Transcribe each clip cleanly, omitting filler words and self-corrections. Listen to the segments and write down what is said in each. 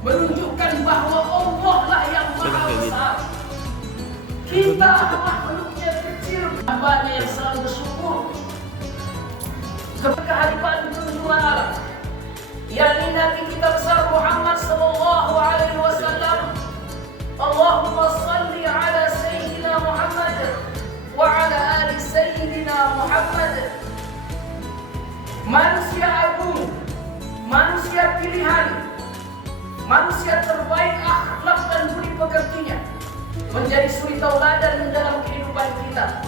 menunjukkan bahwa Allah lah yang Maha Besar. Kita makhluknya kecil, hambanya yang selalu bersyukur kepada kehadiran Tuhan Allah, yakni Nabi kita besar Muhammad sallallahu alaihi wasallam. Allahumma salli ala sayyidina Muhammad wa ala ali sayyidina Muhammad. Manusia agung, manusia pilihan, manusia terbaik akhlak dan budi pekertinya, menjadi suri tauladan dalam kehidupan kita.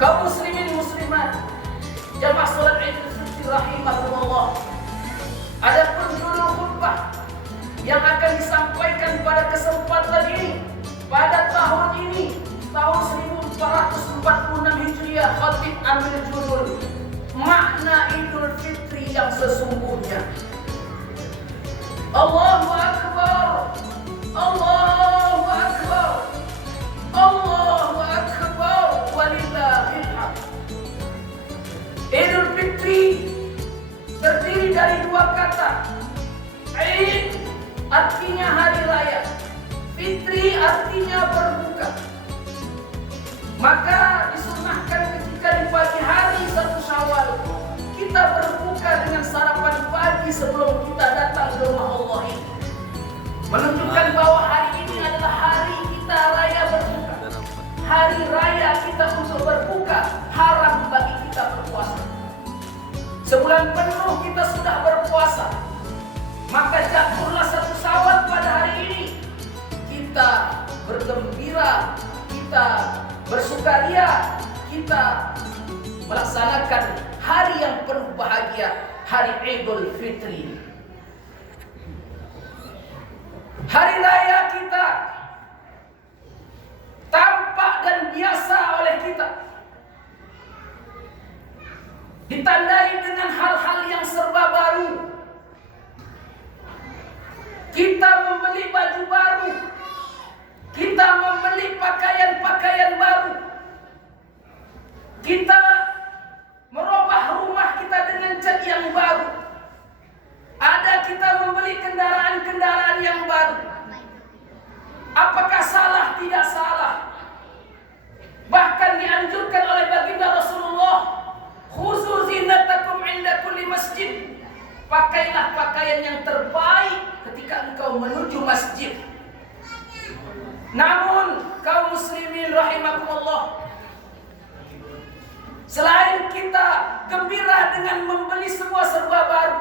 Kaum muslimin muslimat, jamaah salat Idul Fitri rahimakumullah. Adapun judul khutbah yang akan disampaikan pada kesempatan ini, pada tahun ini, tahun 1446 Hijriah, khatib ambil judul makna Idul Fitri yang sesungguhnya. Allahu Akbar, Allahu Akbar, Allahu Akbar, walillahil hamd. Idul Fitri terdiri dari dua kata. Id artinya hari raya, Fitri artinya berbuka. Maka disunahkan ketika di pagi hari 1 Syawal kita berbuka dengan sarapan pagi sebelum kita datang ke rumah Allah ini, menunjukkan bahwa hari ini adalah hari kita raya berbuka, hari raya kita untuk berbuka. Haram bagi kita berpuasa. Sebulan penuh kita sudah berpuasa, maka jatuhlah 1 Syawal pada hari ini kita bergembira, kita bersukaria, kita melaksanakan hari yang penuh bahagia, hari Idul Fitri. Hari raya kita tampak dan biasa oleh kita, ditandai dengan hal-hal yang serba baru. Kita membeli baju baru, kita membeli pakaian-pakaian baru, kita merubah rumah kita dengan cat yang baru. Ada kita membeli kendaraan-kendaraan yang baru. Apakah salah? Tidak salah. Bahkan dianjurkan oleh baginda Rasulullah, khuzu zinatakum inda kulli masjid. Pakailah pakaian yang terbaik ketika engkau menuju masjid. Namun kaum muslimin rahimakumullah, selain kita gembira dengan membeli semua serba baru,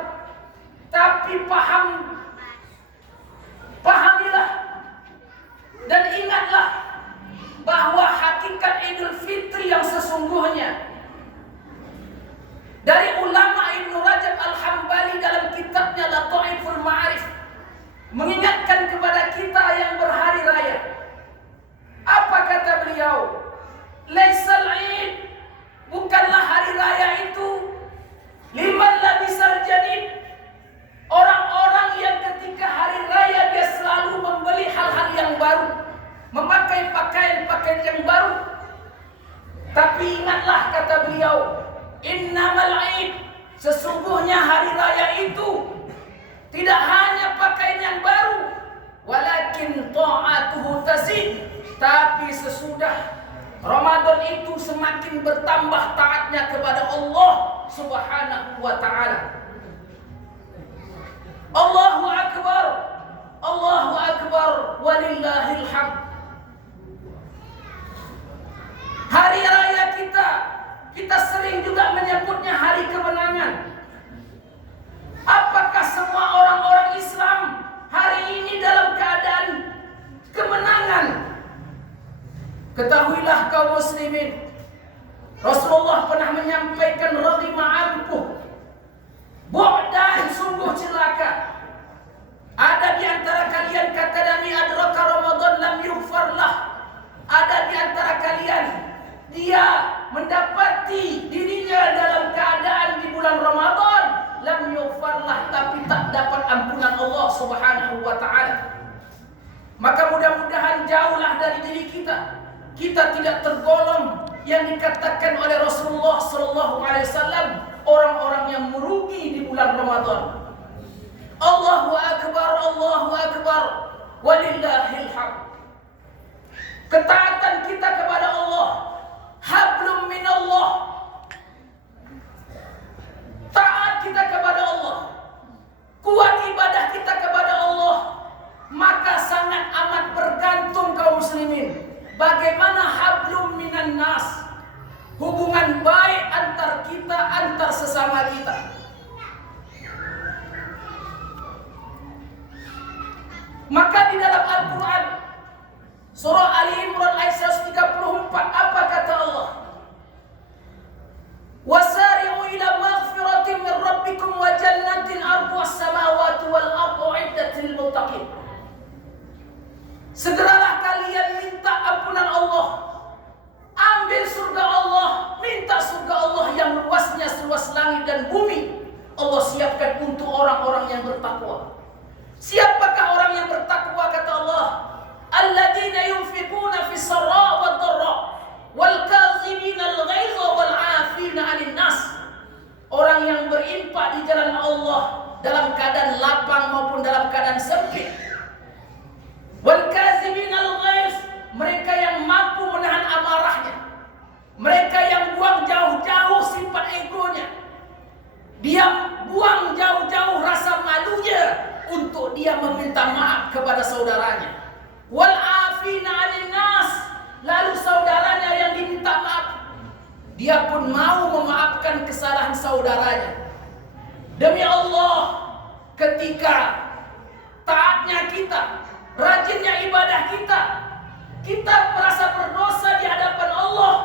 tapi pahamilah dan ingatlah bahwa hakikat Idul Fitri yang sesungguhnya dari ulama Ibnu Rajab Al-Hambali dalam kitabnya Lataiful Ma'arif mengingatkan kepada kita yang berhari raya. Apa kata beliau? Laisal Id, bukanlah hari raya itu liman labisal jadid, orang-orang yang ketika hari raya dia selalu membeli hal-hal yang baru, memakai pakaian-pakaian yang baru. Tapi ingatlah kata beliau, innamal Id, sesungguhnya hari raya itu tidak hanya pakaian yang baru, walakin ta'atuhu tazid, tapi sesudah Ramadan itu semakin bertambah taatnya kepada Allah Subhanahu wa ta'ala. Allahu Akbar, Allahu Akbar, walillahil hamd. Hari raya kita sering juga menyebutnya hari kemenangan. Apakah semua orang-orang Islam hari ini dalam keadaan kemenangan? Ketahuilah kaum muslimin, Rasulullah pernah menyampaikan radhima anhu, bu'dan, sungguh celaka. Ada di antara kalian, kata Nabi, adraka Ramadan lam yughfarlah. Ada di antara kalian dia mendapati dirinya dalam keadaan di bulan Ramadan lam yughfarlah, tapi tak dapat ampunan Allah Subhanahu wa ta'ala. Maka mudah-mudahan jauhlah dari diri kita tidak tergolong yang dikatakan oleh Rasulullah sallallahu alaihi wasallam orang-orang yang merugi di bulan Ramadan. Allahu Akbar, Allahu Akbar, walillahil hamd. Ketaatan kita kepada Allah, hablum minallah. Taat kita kepada Allah, kuat ibadah kita kepada Allah, maka sangat amat bergantung kaum muslimin bagaimana hablum minan nas, hubungan baik antar kita, antar sesama kita. Maka di dalam Al-Quran surah Ali Imran ayat 134 apa kata Allah? Wasari'u ila maghfiratin min rabbikum wa jannatin arduha as-samawati wal ardu uiddat lil muttaqin. Segeralah kalian minta ampunan Allah, ambil surga Allah, minta surga Allah yang luasnya seluas langit dan bumi. Allah siapkan untuk orang-orang yang bertakwa. Siapakah orang yang bertakwa? Kata Allah, alladzina yunfiquna fis sarra wad dharra wal kazimina al ghaiza wal 'afina 'anil nas. Orang yang berinfak di jalan Allah dalam keadaan lapang maupun dalam keadaan sempit. Wal kazimina al ghaiz, mereka yang mampu menahan amarahnya. Mereka yang buang jauh-jauh sifat egonya. Dia buang jauh-jauh rasa malunya untuk dia meminta maaf kepada saudaranya. Wal 'afina 'anil nas, lalu saudaranya yang diminta maaf, dia pun mau memaafkan kesalahan saudaranya. Demi Allah, ketika taatnya kita, rajinnya ibadah kita, kita merasa berdosa di hadapan Allah,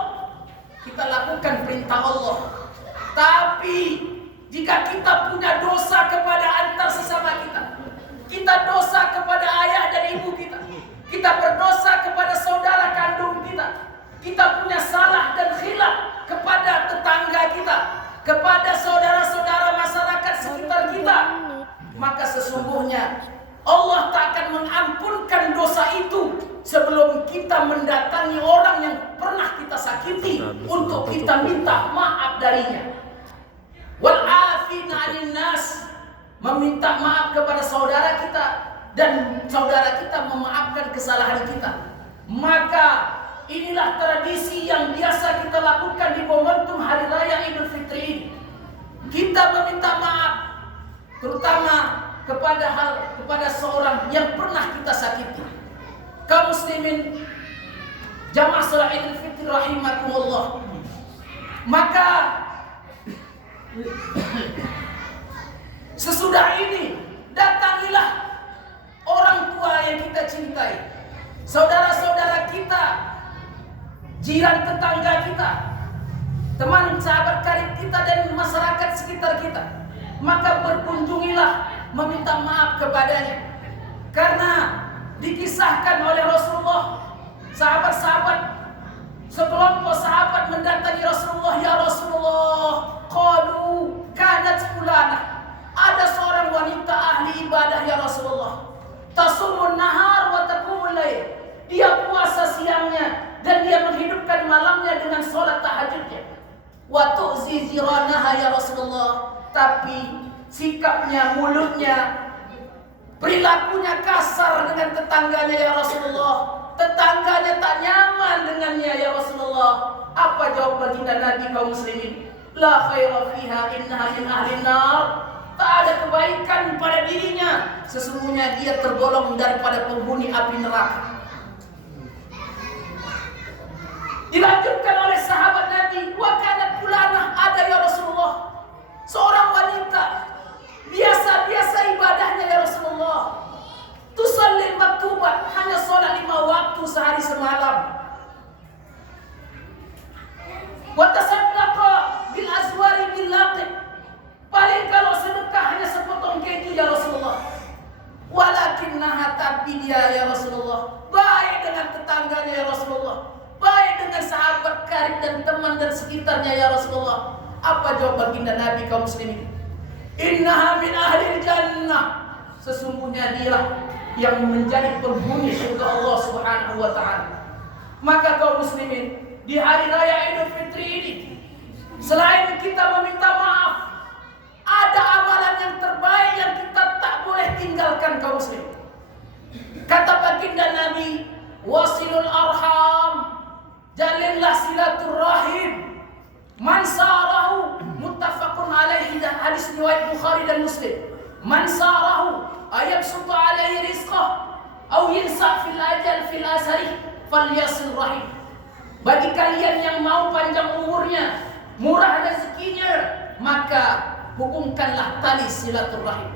kita lakukan perintah Allah. Tapi jika kita punya dosa kepada antar sesama kita, kita dosa kepada ayah dan ibu kita, kita berdosa kepada saudara kandung kita, kita punya salah dan khilaf kepada tetangga kita, kepada saudara-saudara masyarakat sekitar kita, maka sesungguhnya Allah tak akan mengampunkan dosa itu sebelum kita mendatangi orang yang pernah kita sakiti untuk kita minta maaf darinya. Wal 'afina 'anil nas, meminta maaf kepada saudara kita dan saudara kita memaafkan kesalahan kita. Maka inilah tradisi yang biasa kita lakukan di momentum hari raya Idul Fitri ini. Kita meminta maaf terutama kepada seorang yang pernah kita sakiti. Kaum muslimin jamaah salat Idul Fitri rahimakumullah. Maka sesudah ini datangilah orang tua yang kita cintai, saudara-saudara kita, jiran tetangga kita, teman sahabat karib kita dan masyarakat sekitar kita. Maka berkunjungilah meminta maaf kepadanya. Karena dikisahkan oleh Rasulullah, sahabat-sahabat, sekelompok sahabat mendatangi Rasulullah, ya Rasulullah, qalu kanat fulanah, ada seorang wanita ahli ibadah ya Rasulullah, tasumun nahar wa taqumul lail, dia puasa siangnya dan dia menghidupkan malamnya dengan salat tahajudnya. Wa tu'zi ziranaha ya Rasulullah, tapi sikapnya, mulutnya, perilakunya kasar dengan tetangganya ya Rasulullah. Tetangganya tak nyaman dengannya ya Rasulullah. Apa jawab baginda Nabi kaum muslimin? La khaira fiha innaha min ahli nar. Tak ada kebaikan pada dirinya, sesungguhnya dia tergolong daripada penghuni api neraka. Dilanjutkan oleh sahabat Nabi, wa kanat fulanah, ada ya Rasulullah seorang wanita biasa-biasa ibadahnya ya Rasulullah. Tusallil maktubat, hanya sholat 5 waktu sehari semalam. Wa tasaddaqa bil azwari bil laqib, paling kalau sedekah hanya sepotong keju ya Rasulullah. Walakinnaha, tapi dia ya Rasulullah baik dengan tetangganya ya Rasulullah, baik dengan sahabat karib dan teman dan sekitarnya ya Rasulullah. Apa jawab baginda Nabi kaum muslimin? Innaha min ahli jannah, sesungguhnya dia yang menjadi penghuni surga Allah Subhanahu wa taala. Maka kaum muslimin, di hari raya Idul Fitri ini, selain kita meminta maaf, ada amalan yang terbaik yang kita tak boleh tinggalkan kaum muslim. Kata baginda Nabi, wasilul arham, jalinlah silaturrahim. Man sarahu, muttafaqun alaihi, dan hadis riwayat Bukhari dan Muslim. Man sarahu ayabsutu alaihi rizqah au yinsa fil ajal fil asari falyasil rahim. Bagi kalian yang mau panjang umurnya, murah rezekinya, maka hubungkanlah tali silaturahim.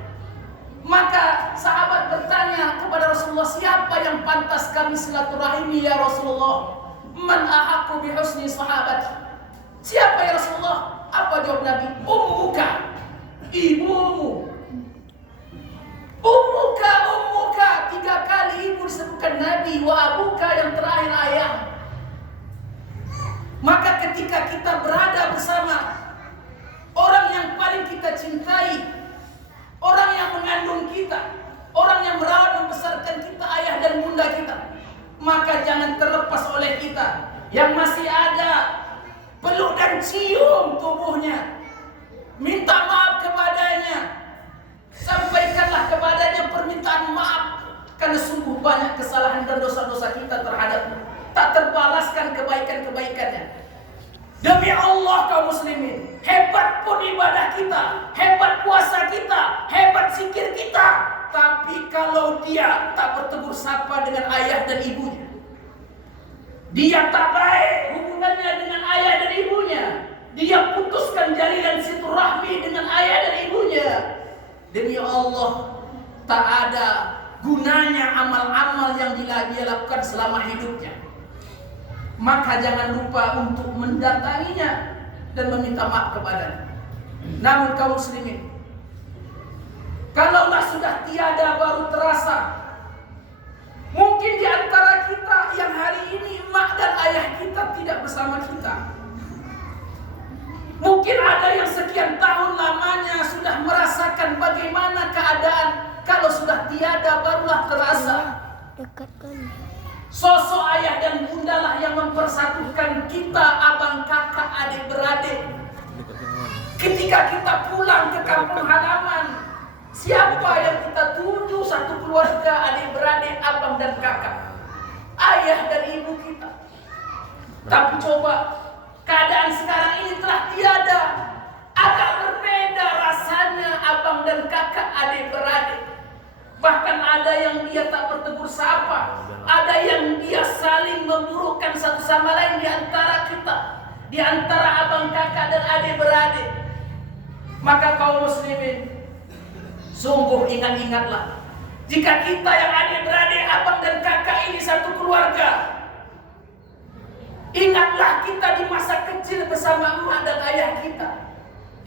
Maka sahabat bertanya kepada Rasulullah, siapa yang pantas kami silaturahimi ya Rasulullah? Man ahaqqu bi husni sahabati? Siapa ya Rasulullah? Apa jawab Nabi? Ummuka, ibumu. Ummuka, ummuka, 3 kali ibu disebutkan Nabi. Wa abuka, yang terakhir ayah. Maka ketika kita berada bersama orang yang paling kita cintai, orang yang mengandung kita, orang yang merawat membesarkan kita, ayah dan bunda kita, maka jangan terlepas oleh kita yang masih ada, peluk dan cium tubuhnya, minta maaf kepadanya, sampaikanlah kepadanya permintaan maaf, karena sungguh banyak kesalahan dan dosa-dosa kita terhadapnya, tak terbalaskan kebaikan-kebaikannya. Demi Allah kaum muslimin, hebat pun ibadah kita, hebat puasa kita, hebat zikir kita, tapi kalau dia tak bertegur sapa dengan ayah dan ibunya, dia tak baik hubungannya dengan ayah dan ibunya, dia putuskan jalinan silaturahmi dengan ayah dan ibunya, demi Allah tak ada gunanya amal-amal yang dia lakukan selama hidupnya. Maka jangan lupa untuk mendatanginya dan meminta maaf kepadanya. Namun kaum muslimin, kalaulah sudah tiada baru terasa. Mungkin di antara kita yang hari ini emak dan ayah kita tidak bersama kita. Mungkin ada yang sekian tahun lamanya sudah merasakan bagaimana keadaan. Kalau sudah tiada barulah terasa. Sosok ayah dan bunda lah yang mempersatukan kita, abang kakak, adik beradik. Ketika kita pulang ke kampung halaman, siapa yang kita tuju? Satu keluarga, adik beradik, abang dan kakak, ayah dan ibu kita. Tapi coba keadaan sekarang ini telah tiada. Agak berbeda rasanya abang dan kakak, adik beradik. Bahkan ada yang dia tak bertegur sapa, ada yang dia saling memburukkan satu sama lain di antara kita, di antara abang kakak dan adik beradik. Maka kaum muslimin, sungguh ingat-ingatlah, jika kita yang adik beradik, abang dan kakak ini satu keluarga, ingatlah kita di masa kecil bersama emak dan ayah kita.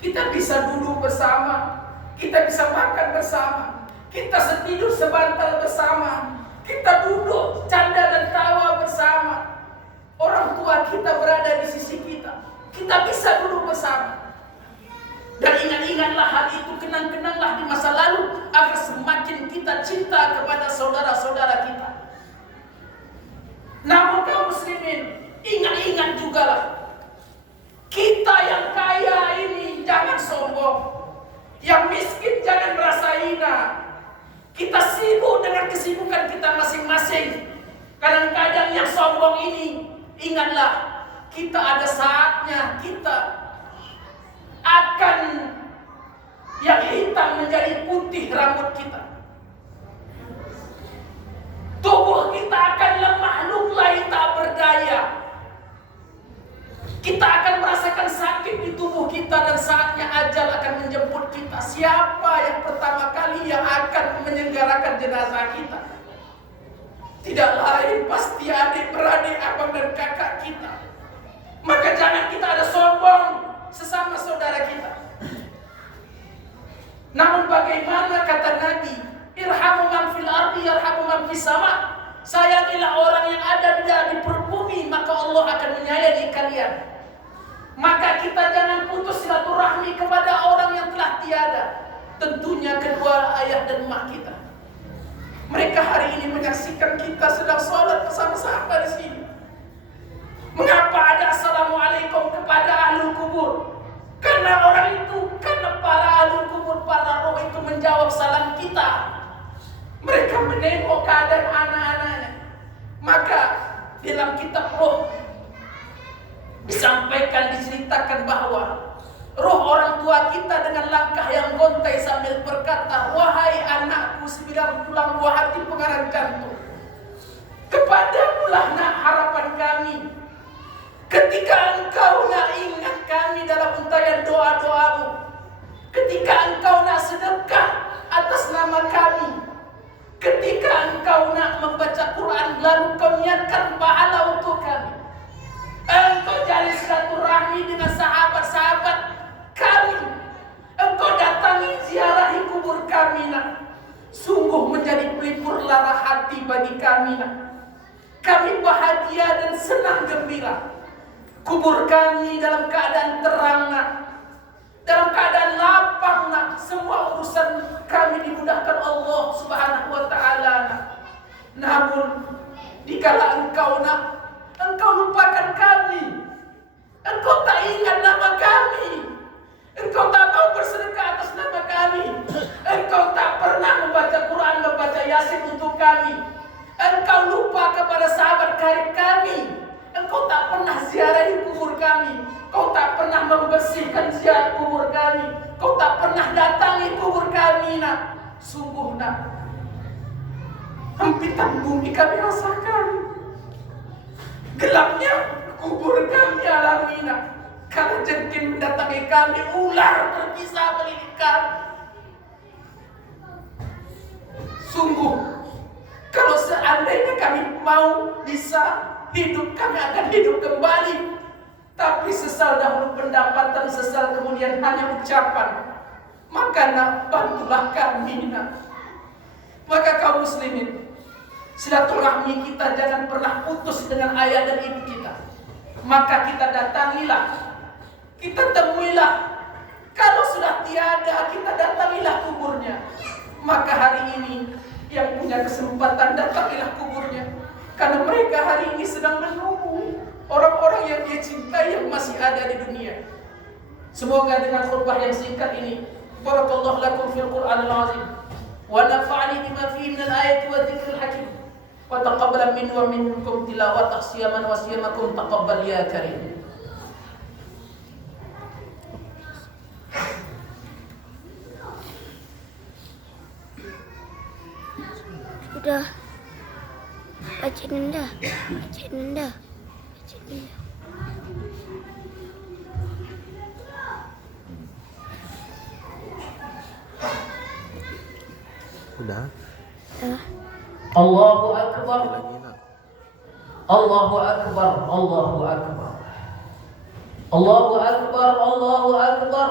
Kita bisa duduk bersama, kita bisa makan bersama, kita setidur sebantal bersama, kita duduk canda dan tawa bersama. Orang tua kita berada di sisi kita, kita bisa duduk bersama. Dan ingat-ingatlah hal itu, kenang-kenanglah di masa lalu, agar semakin kita cinta kepada saudara-saudara kita. Namun kaum muslimin, ingat-ingat jugalah, kita yang kaya ini jangan sombong, yang miskin jangan merasa hina. Kita sibuk dengan kesibukan kita masing-masing. Kadang-kadang yang sombong ini, ingatlah, kita ada saatnya kita akan yang hitam menjadi putih rambut kita. Tubuh kita akan lemah lunglai tak berdaya. Kita akan merasakan sakit di tubuh kita dan saatnya ajal akan menjemput kita. Siapa yang pertama kali yang akan menyelenggarakan jenazah kita? Tidak lain pasti adik beradik, abang dan kakak kita. Maka jangan kita ada sombong sesama saudara kita. Namun bagaimana kata Nabi, irhamu man fil ardi yarhamu man fis sama. Sayangilah orang yang ada di perut bumi, maka Allah akan menyayangi kalian. Maka kita jangan putus silaturahmi kepada orang yang telah tiada. Tentunya kedua ayah dan emak kita. Mereka hari ini menyaksikan kita sedang sholat bersama-sama di sini. Mengapa ada assalamualaikum kepada ahlul kubur? Karena orang itu, karena para ahlul kubur, para roh itu menjawab salam kita. keadaan anak-anaknya. Maka dalam kitab Ruh diceritakan bahwa roh orang tua kita dengan langkah yang gontai sambil berkata, wahai anakku 9 tulang buah hati pengarang jantung, kepadamu lah nak harapan kami. Ketika engkau nak ingat kami dalam untayan doa-doamu, ketika engkau nak sedekah atas nama kami, ketika engkau nak membaca Quran lalu kau niatkan pahala untuk kami, engkau jalin silaturahmi dengan sahabat-sahabat kami, engkau datangi ziarahi kubur kami nak, sungguh menjadi pelipur lara hati bagi kami nak. Kami bahagia dan senang gembira. Kubur kami dalam keadaan terang nak, dalam keadaan lapang nak. Semua urusan kami dimudahkan Allah Subhanahu wa ta'ala nak. Namun dikala engkau nak, engkau lupakan kami, engkau tak ingat nama kami, engkau tak mau bersedekah atas nama kami, engkau tak pernah membaca Quran, membaca Yasin untuk kami, engkau lupa kepada sahabat karib kami, engkau tak pernah ziarahi kubur kami, kau tak pernah membersihkan ziarah kubur kami, kau tak pernah datangi kubur kami nak. Sungguh nak, hempitan bumi kami rasakan, gelapnya kubur kami alami nak. Kalau jengking mendatangi kami, ular terpisah melilit kami. Sungguh, kalau seandainya kami mau bisa hidup, kami akan hidup kembali. Tapi sesal dahulu pendapatan, sesal kemudian hanya ucapan. Maka nak, bantulah kami nak. Maka kaum muslimin, silaturahmi kita jangan pernah putus dengan ayah dan ibu kita. Maka kita datangilah, kita temuilah. Kalau sudah tiada, kita datangilah kuburnya. Maka hari ini yang punya kesempatan, datangilah kuburnya. Karena mereka hari ini sedang menunggu orang-orang yang dia cintai yang masih ada di dunia. Semoga dengan khutbah yang singkat ini, barakallahu lakum fil Qur'anil azim, wa nafa'ani bima fihi minal ayati wa dzikril hakim, wa taqabbal minni wa minkum tilawat siyaman wa siyamakum taqabbal ya karim. Udah. Bacain dah. Udah. Allahu akbar. Allahu akbar. Allahu akbar. Allahu akbar. Allahu akbar.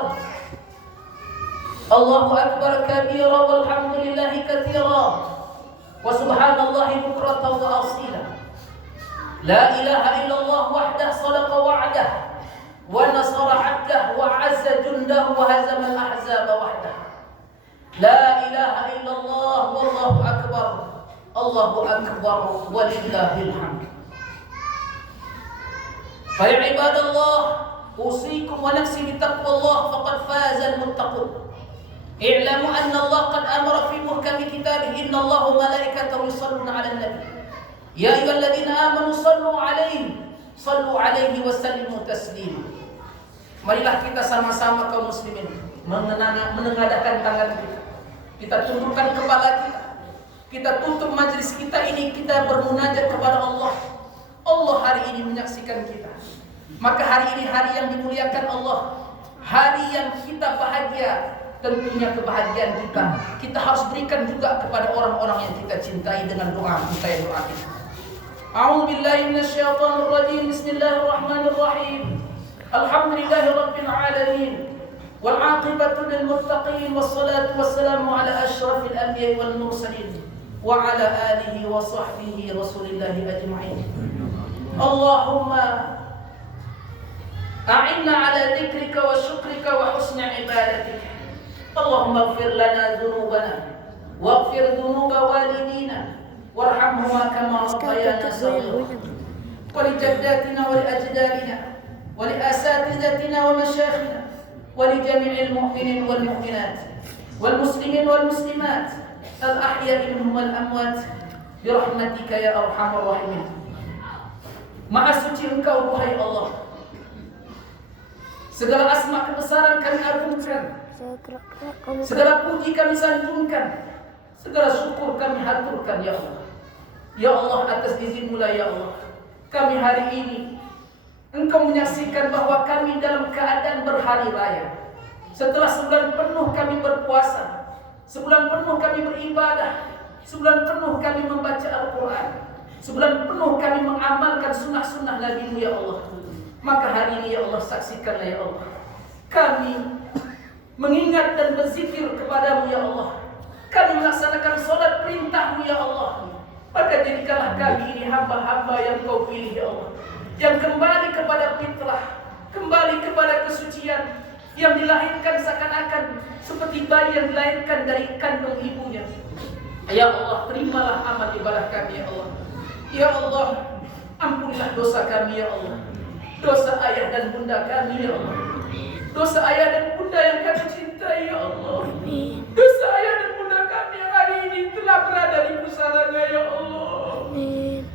Allahu akbar kabira walhamdulillahi katsira. Wa subhanallahi bukratan wa asila. La ilaha illallah wahdah sadaqa wa'dah wa nasara 'abdah wa 'azza jundahu wa hazama al-ahzaba wahdah. La ilaha illallah wallahu akbar. Allahu akbar walillahil hamd. Fa ya ibadallah, usikum wa nafsi bitaqwallah faqad faza al-muttaqun. I'lamu anna Allah qad amara fi muhkami kitabih inna Allah wa malaikatahu yusalluna 'alan nabi. Ya ayyuhalladzina amanu sallu 'alaihi wa sallimu taslima. Marilah kita sama-sama kaum muslimin menengadahkan tangan kita. Kita tundukkan kepala kita. Kita tutup majlis kita ini, kita bermunajat kepada Allah. Allah hari ini menyaksikan kita. Maka hari ini hari yang dimuliakan Allah, hari yang kita bahagia. Tentunya kebahagiaan kita harus berikan juga kepada orang-orang yang kita cintai dengan doa kita yang doa kita. A'udzu billahi minasyaitonir rajim. Bismillahirrahmanirrahim. Alhamdulillahi rabbil alamin. Wal 'aqibatu lil muttaqin wassalatu wassalamu ala asyrafil anbiya'i wal mursalin wa ala alihi wa sahbihi rasulillahi ajma'in. Allahumma a'inna ala dzikrika wa syukrika wa husni ibadatika. Allahumma ighfir lana dhunubana waghfir dhunuba walidina warhamhuma kama rabbayana shaghira wa li jaddatina wa li ajdadina wa li asatidatina wa masyayikhina wa li jami'il mu'minin wal mu'minat wal muslimin wal muslimat al ahya'i minhum wal amwat Birahmatika ya arhamar rahimin. Maha suci Engkau wahai Allah. Segala asma kebesaran kami agungkan, segala puji kami sanjungkan, segala syukur kami haturkan ya Allah. Ya Allah, atas izin-Mu ya Allah, kami hari ini Engkau menyaksikan bahwa kami dalam keadaan berhari raya. Setelah sebulan penuh kami berpuasa, sebulan penuh kami beribadah, sebulan penuh kami membaca Al-Quran, sebulan penuh kami mengamalkan sunnah-sunnah Nabi-Mu ya Allah. Maka hari ini ya Allah, saksikanlah ya Allah, kami mengingat dan berzikir kepadamu ya Allah, kami melaksanakan sholat perintah-Mu ya Allah. Maka jadikanlah kami ini hamba-hamba yang Kau pilih ya Allah, yang kembali kepada fitrah, kembali kepada kesucian, yang dilahirkan seakan-akan seperti bayi yang dilahirkan dari kandung ibunya. Ya Allah, terimalah amal ibadah kami ya Allah. Ya Allah, ampunilah dosa kami ya Allah, dosa ayah dan bunda kami ya Allah, dosa ayah dan bunda yang kami cintai ya Allah, dosa ayah dan bunda kami yang hari ini telah berada di pusaranya ya Allah,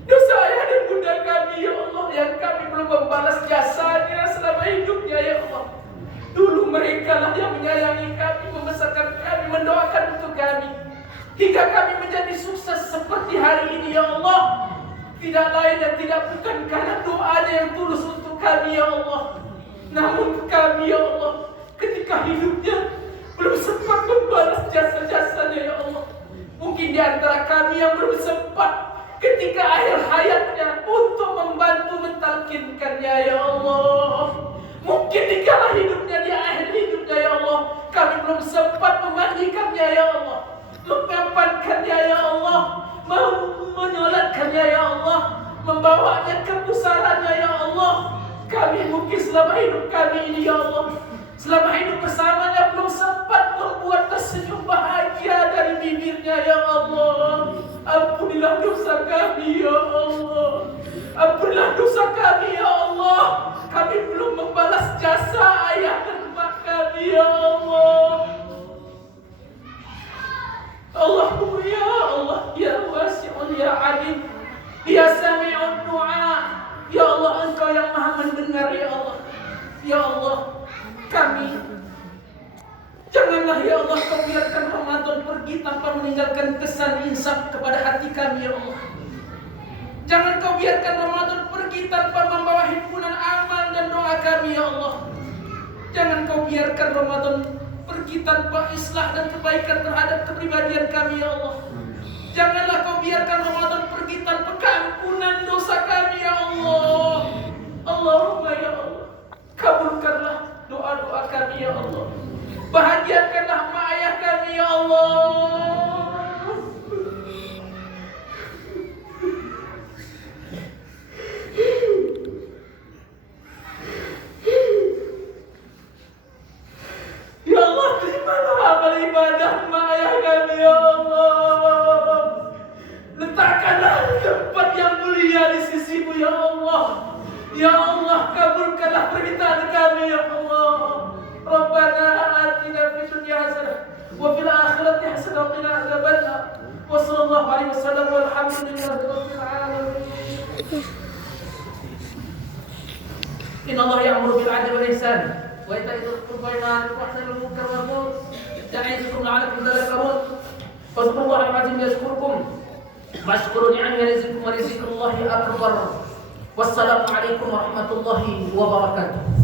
dosa ayah dan bunda kami ya Allah yang kami belum membalas jasanya selama hidupnya ya Allah. Dulu mereka lah yang menyayangi kami, membesarkan kami, mendoakan untuk kami, hingga kami menjadi sukses seperti hari ini ya Allah. Tidak lain dan tidak bukan karena doanya yang tulus untuk kami ya Allah, namun kami ya Allah ketika hidupnya belum sempat membalas jasa-jasanya ya Allah. Mungkin di antara kami yang belum sempat ketika akhir hayatnya untuk membantu mentalkinkannya ya Allah. Mungkin di kala hidupnya, di akhir hidupnya ya Allah, kami belum sempat memandikannya ya Allah, memampankannya ya Allah, menyolatkannya ya Allah, membawanya ke pusarannya ya Allah. Kami mungkin selama hidup kami ini ya Allah, selama hidup bersamanya belum sempat membuat tersenyum bahagia dari bibirnya ya Allah. Ampunilah dosa kami ya Allah, ampunilah dosa kami ya Allah. Kami belum membalas jasa ayah dan emak kami ya Allah. Allahumma ya Allah, ya wasi'un ya alim, ya sami'un du'a. Ya Allah, Engkau yang maha mendengar ya Allah. Ya Allah, kami janganlah ya Allah Kau biarkan Ramadan pergi tanpa meninggalkan kesan insaf kepada hati kami ya Allah. Jangan Kau biarkan Ramadan pergi tanpa membawa himpunan amal dan doa kami ya Allah. Jangan Kau biarkan Ramadan pergi tanpa islah dan kebaikan terhadap kepribadian kami ya Allah. Janganlah Kau biarkan Ramadan pergi tanpa keampunan dosa kami ya Allah. Allahumma ya Allah, kabulkanlah doa-doa kami ya Allah. Bahagiakanlah mak ayah kami ya Allah. Ya Allah, terimalah amal ibadah mak ayah kami ya Allah. Letakkanlah tempat yang mulia di sisi-Mu ya Allah. Ya Allah, kabulkanlah permintaan kami ya Allah. Rabbana atina fid dunya hasanah wa fil akhirati hasanah wa qina adzabannar. Wa sallallahu alaihi wasallam walhamdulillahi rabbil alamin. Inna Allah ya'muru bil 'adli wal ihsan wa ita'i dzil qurba wa yanha 'anil fahsya'i wal munkari wal baghi ya'idukum la'allakum tadhakkarun. Fadhkurullaha al-'azim yazkurkum washkuru ni'amahu yazidkum wa rizqullahi akbar. Wassalamualaikum warahmatullahi wabarakatuh.